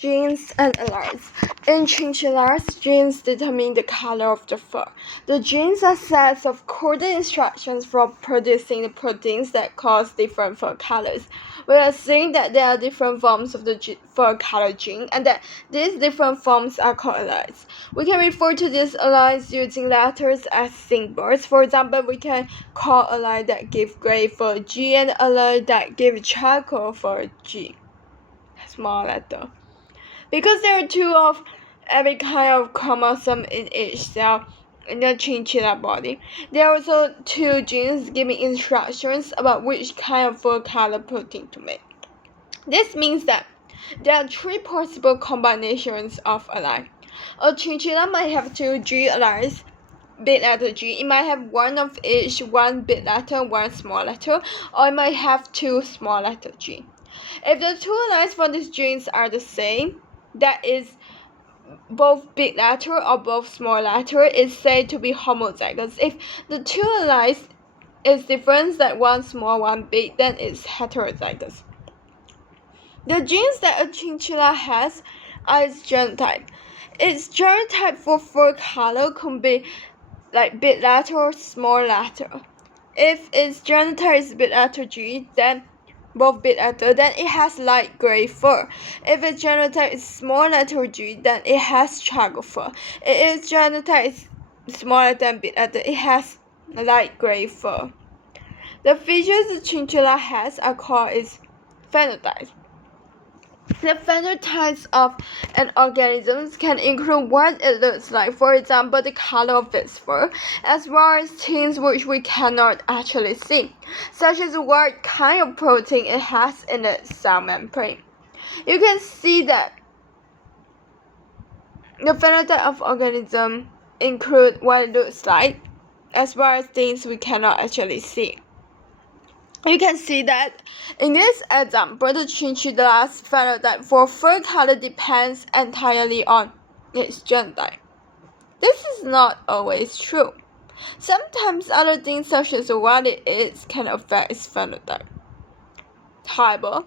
Genes and alleles. In chinchillas, genes determine the color of the fur. The genes are sets of coded instructions for producing the proteins that cause different fur colors. We are saying that there are different forms of the fur color gene and that these different forms are called alleles. We can refer to these alleles using letters as symbols. For example, we can call allele that give gray fur G and allele that give charcoal fur G. Small letter. Because there are two of every kind of chromosome in each cell in the chinchilla body, there are also two genes giving instructions about which kind of fur color protein to make. This means that there are three possible combinations of allele. A chinchilla might have two G alleles, big letter G. It might have one of each, one big letter, one small letter, or it might have two small letter G. If the two alleles for these genes are the same, that is, both big letter or both small letter, is said to be homozygous. If the two alleles is different, that one small, one big, then it's heterozygous. The genes that a chinchilla has are its genotype. Its genotype for fur color can be like big letter or small letter. If its genotype is big letter G, then both big letter, then it has light gray fur. If its genotype is small letter G, then it has charcoal fur. If its genotype is smaller than big letter, it has light gray fur. The features the chinchilla has are called its phenotypes. The phenotypes of an organism can include what it looks like, for example, the color of its fur, as well as things which we cannot actually see, such as what kind of protein it has in its cell membrane. You can see that the phenotype of organism include what it looks like, as well as things we cannot actually see. You can see that in this example, the chinchilla's phenotype for fur color depends entirely on its genotype. This is not always true. Sometimes other things such as what it is can affect its phenotype. However,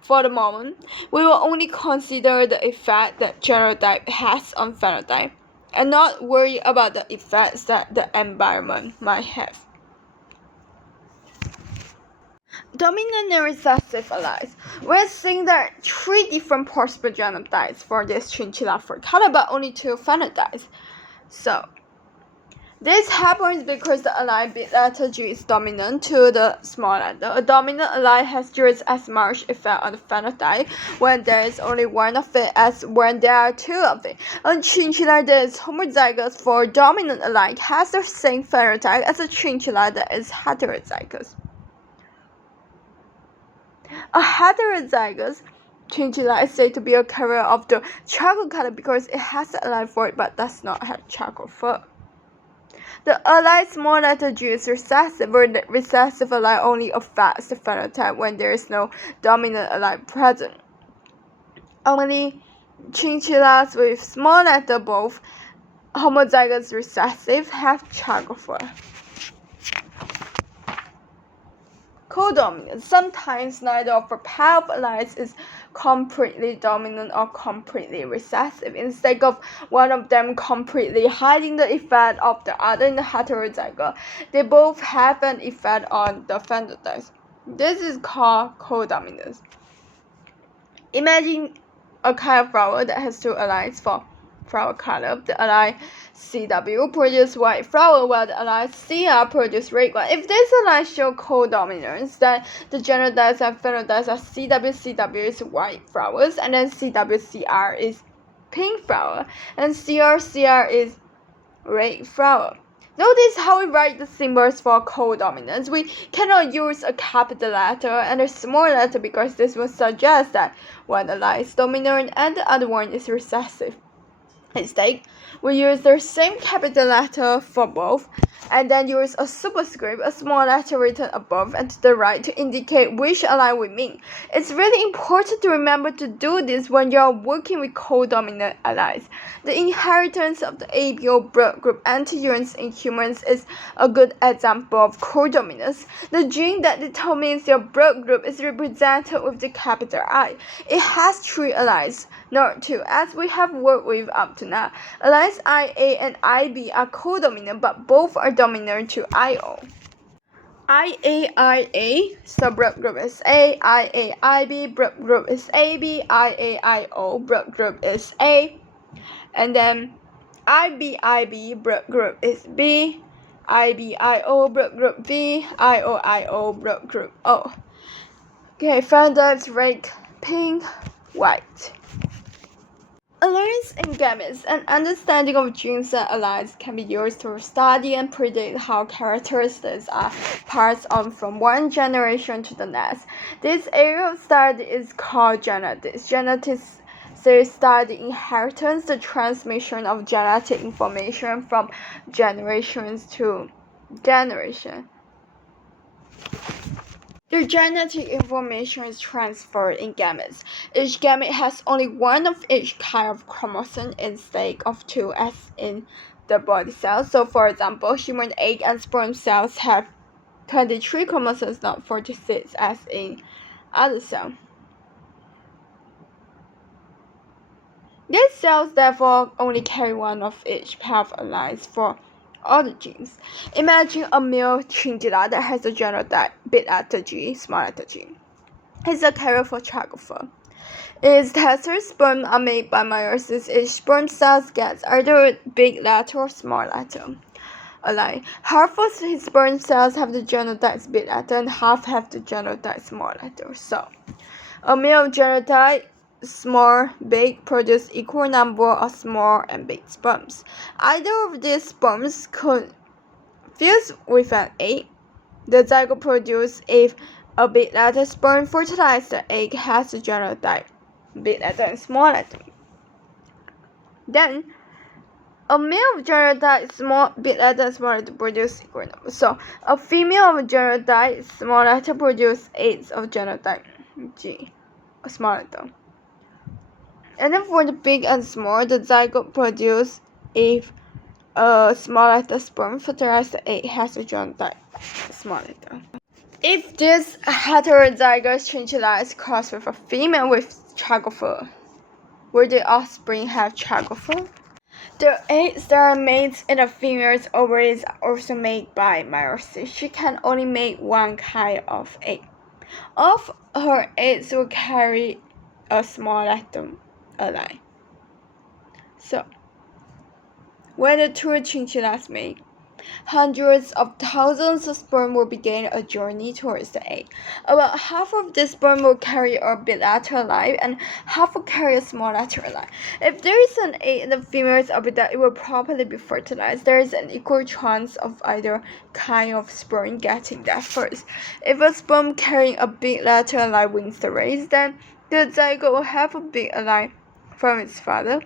for the moment, we will only consider the effect that genotype has on phenotype and not worry about the effects that the environment might have. Dominant and recessive alleles. We're seeing there are three different possible genotypes for this chinchilla fur color, but only two phenotypes. So, this happens because the allele big letter G is dominant to the small letter. A dominant allele has just as much effect on the phenotype when there is only one of it as when there are two of it. A chinchilla that is homozygous for dominant allele has the same phenotype as a chinchilla that is heterozygous. A heterozygous chinchilla is said to be a carrier of the charcoal color because it has the allele for it but does not have charcoal fur. The allele small letter G is recessive, where the recessive allele only affects the phenotype when there is no dominant allele present. Only chinchillas with small letter both homozygous recessive have charcoal fur. Codominant. Sometimes neither of a pair of alleles is completely dominant or completely recessive. Instead of one of them completely hiding the effect of the other in the heterozygote, they both have an effect on the phenotypes. This is called codominance. Imagine a kind of flower that has two alleles for flower color. The allele CW produce white flower while the allele CR produce red one. If this allele show codominance, then the genotypes and phenotypes are CW is white flowers, and then CR is pink flower, and CR is red flower. Notice how we write the symbols for codominance. We cannot use a capital letter and a small letter because this would suggest that one allele is dominant and the other one is recessive. Instead, we use the same capital letter for both, and then use a superscript, a small letter written above and to the right to indicate which allele we mean. It's really important to remember to do this when you are working with codominant alleles. The inheritance of the ABO blood group antigens in humans is a good example of codominance. The gene that determines your blood group is represented with the capital I. It has three alleles: Number 2, as we have worked with up to now, alleles IA and IB are codominant, but both are dominant to IO. IAIA, subgroup group is A, IAIB, group is AB, IAIO, group is A, and then IBIB, group is B, IBIO, group B, IOIO, group O. Okay, phenotypes red, pink, white. Alleles in gametes. An understanding of genes and alleles can be used to study and predict how characteristics are passed on from one generation to the next. This area of study is called genetics. Genetics study inheritance, the transmission of genetic information from generations to generation. The genetic information is transferred in gametes. Each gamete has only one of each kind of chromosome instead of two as in the body cells. So for example, human egg and sperm cells have 23 chromosomes, not 46 as in other cells. These cells therefore only carry one of each pair of alleles for all the genes. Imagine a male chinchilla that has a genotype big letter G, small letter g. It's a carrier for Chagofer. Its tester sperm are made by meiosis. Each sperm cell gets either big letter or small letter allele. Half of his sperm cells have the genotype big letter and half have the genotype small letter. So, a male genotype small, big produce equal number of small and big sperms. Either of these sperms could fuse with an egg. The zygote produces if a big letter sperm fertilizes the egg has the genotype big letter and small letter. Then a male of genotype small big letter and small letter produces equal number. So a female of genotype small letter produces 8 of genotype G, a small letter. And then for the big and small, the zygote produces if a small letter sperm fertilizes the egg has a genotype small letter. If this heterozygous chinchillas cross with a female with Chagofer, will the offspring have Chagofer? The eggs that are made in a female's ovaries are also made by meiosis. She can only make one kind of egg. All of her eggs will carry a small letter allele. So, when the two chinchillas mate, hundreds of thousands of sperm will begin a journey towards the egg. About half of the sperm will carry a big letter allele and half will carry a small letter allele. If there is an egg in the female's orbit, it will probably be fertilized. There is an equal chance of either kind of sperm getting there first. If a sperm carrying a big letter allele wins the race, then the zygote will have a big allele from its father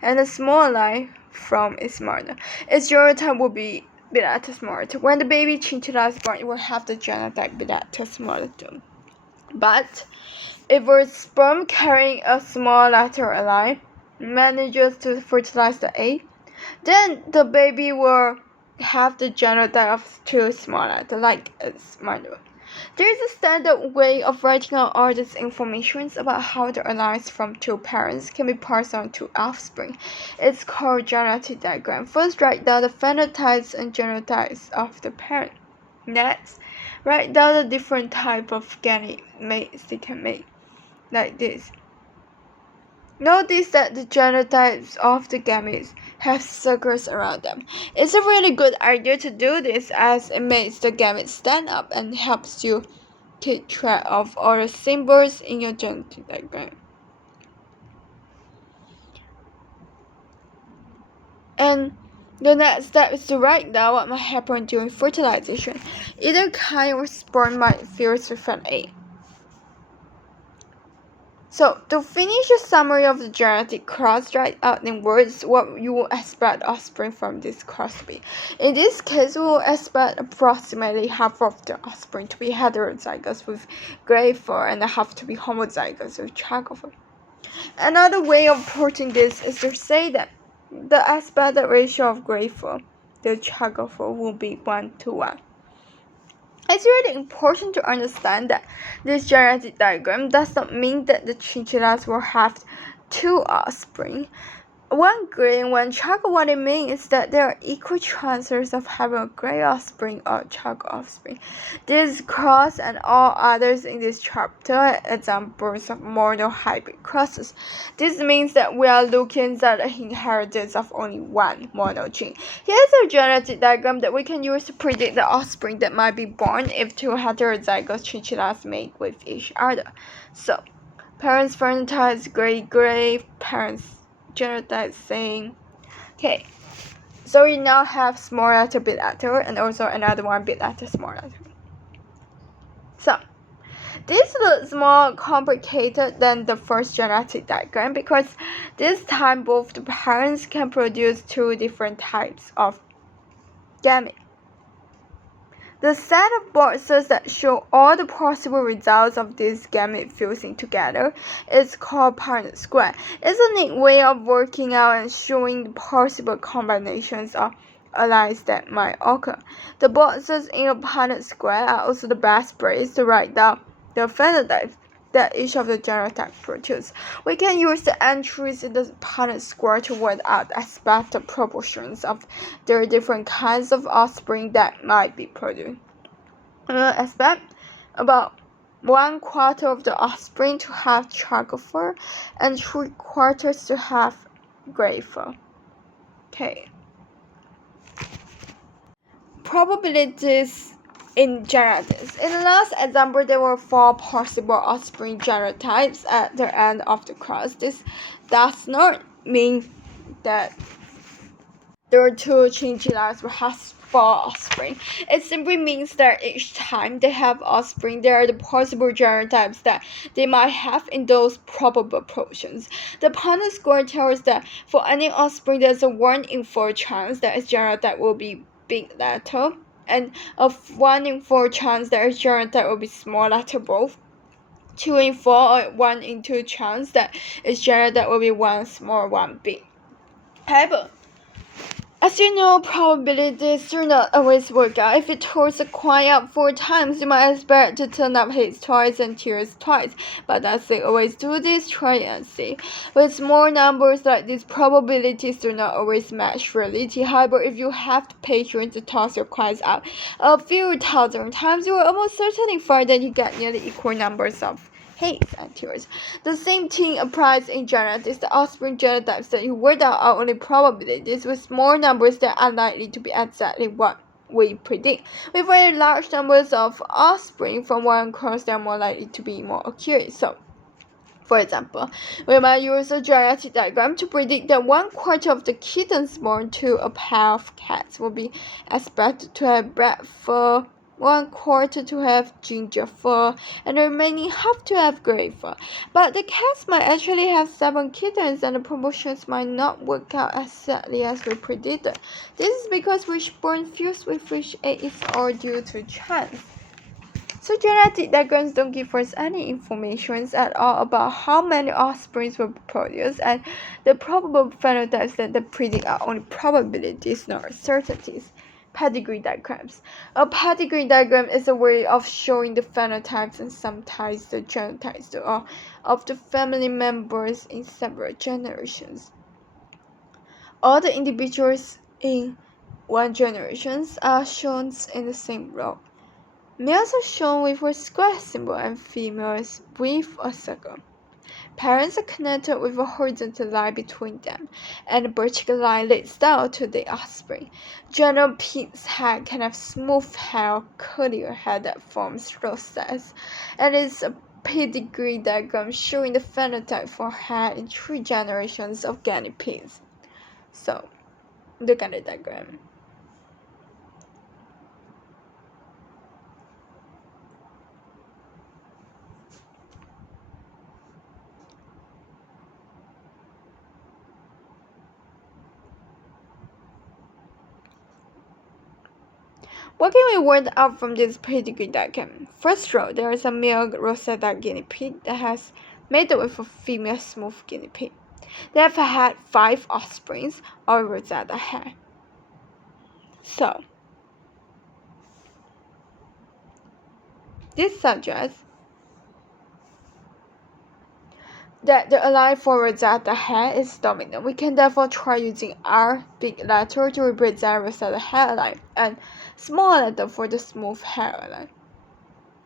and a small allele from its mother. Its genotype will be big letter small letter. When the baby chinchilla is born, it will have the genotype big letter small letter. But if a sperm carrying a small letter allele manages to fertilize the egg, then the baby will have the genotype of two small letters like its mother. There is a standard way of writing out all these information about how the alleles from two parents can be passed on to offspring. It's called genetic diagram. First, write down the phenotypes and genotypes of the parent. Next, write down the different type of gametes they can make, like this. Notice that the genotypes of the gametes have circles around them. It's a really good idea to do this as it makes the gametes stand up and helps you keep track of all the symbols in your genetic diagram. And the next step is to write down what might happen during fertilization. Either kind of sperm might fuse with an egg. So, to finish a summary of the genetic cross, write out in words what you will expect offspring from this cross to be. In this case, we will expect approximately half of the offspring to be heterozygous with gray fur and half to be homozygous with Chagofer. Another way of putting this is to say that the aspect ratio of gray fur to Chagofer will be 1:1. It's really important to understand that this genetic diagram does not mean that the chinchillas will have two offspring, one gray and one chocolate. What it means is that there are equal chances of having a gray offspring or chocolate offspring. This cross and all others in this chapter are examples of monohybrid crosses. This means that we are looking at the inheritance of only one monogene. Here's a genetic diagram that we can use to predict the offspring that might be born if two heterozygous chinchillas mate with each other. So, parents' phenotype is gray, parents' genotype same. Okay, so we now have small letter, big letter, and also another one big letter, small letter. So this looks more complicated than the first genetic diagram because this time both the parents can produce two different types of gamete. The set of boxes that show all the possible results of these gametes fusing together is called Punnett square. It's a neat way of working out and showing the possible combinations of allies that might occur. The boxes in a Punnett square are also the best place to write down the phenotype that each of the genotypes produce. We can use the entries in the Punnett square to work out the expected proportions of the different kinds of offspring that might be produced. Expect about 1/4 of the offspring to have chocolate fur and 3/4 to have gray fur. Okay. Probabilities in genetics. In the last example, there were 4 possible offspring genotypes at the end of the cross. This does not mean that there are 2 chinchillas who have 4 offspring. It simply means that each time they have offspring, there are the possible genotypes that they might have in those probable portions. The Punnett score tells us that for any offspring, there's a 1 in 4 chance that its genotype will be big letter, and a 1 in 4 chance that its genotype will be small letter both. 2 in 4 or 1 in 2 chance that its genotype will be 1 small, 1 big. However, as you know, probabilities do not always work out. If you toss a coin up 4 times, you might expect to turn up heads twice and tails twice. But as they always do this, try and see. With small numbers like this, probabilities do not always match reality. However, if you have the patience to toss your coins up a few thousand times, you will almost certainly find that you get nearly equal numbers of heads and tails. The same thing applies in genetics. The offspring genotypes that you work out are only probabilities with small numbers that are likely to be exactly what we predict. With very large numbers of offspring from one cross, they are more likely to be more accurate. So, for example, we might use a genetic diagram to predict that 1/4 of the kittens born to a pair of cats will be expected to have black fur, 1/4 to have ginger fur, and the remaining half to have gray fur. But the cats might actually have 7 kittens and the proportions might not work out exactly as we predicted. This is because which born fused with which egg is all due to chance. So genetic diagrams don't give us any information at all about how many offspring will be produced, and the probable phenotypes that they predict are only probabilities, not certainties. Pedigree diagrams. A pedigree diagram is a way of showing the phenotypes and sometimes the genotypes of the family members in several generations. All the individuals in one generation are shown in the same row. Males are shown with a square symbol and females with a circle. Parents are connected with a horizontal line between them, and a vertical line leads down to the offspring. General Pete's head can have smooth hair, curlier hair that forms rosettes, and is a pedigree diagram showing the phenotype for hair in 3 generations of guinea pigs. So, look at the diagram. What can we work out from this pedigree diagram? First row, there is a male Rosetta guinea pig that has mated with a female smooth guinea pig. They have had 5 offsprings, all Rosetta hair. So, this suggests that the aligned forwards at the head is dominant. We can therefore try using R big letter to represent the hairline and small letter for the smooth hairline.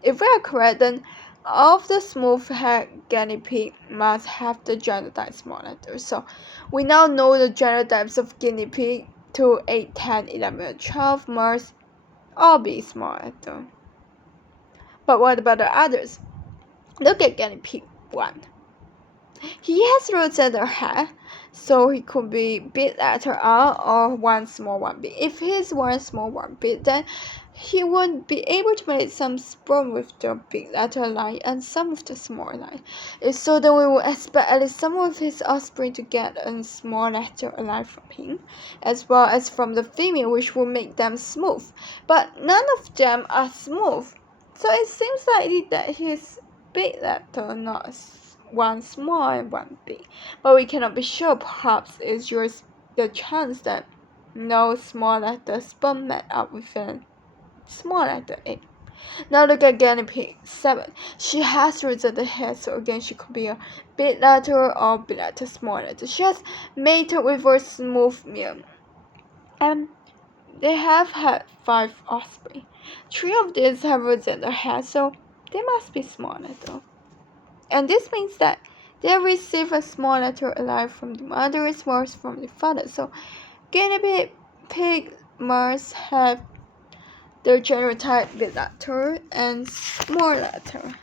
If we are correct, then all of the smooth hair guinea pig must have the genotype small letter. So we now know the genotypes of guinea pig 2, 8, 10, 11, 12 must all be small letter. But what about the others? Look at guinea pig 1. He has roots at the head, so he could be big letter R or one small one big. If he is one small one big, then he would be able to make some sperm with the big letter line and some with the small line. If so, then we will expect at least some of his offspring to get a small letter line from him, as well as from the female, which will make them smooth. But none of them are smooth, so it seems likely that his big letter not one small and one big, but we cannot be sure. Perhaps it's just the chance that no small letter sperm met up with a small letter A. Now look at guinea pig 7. She has roots at the head, so again she could be a big letter or big letter small letter. She has mated with a smooth male, and they have had 5 offspring. 3 of these have roots at the head, so they must be small letter. And this means that they receive a small letter alive from the mother as well as from the father. So guinea pig must have the genotype big letter and small letter.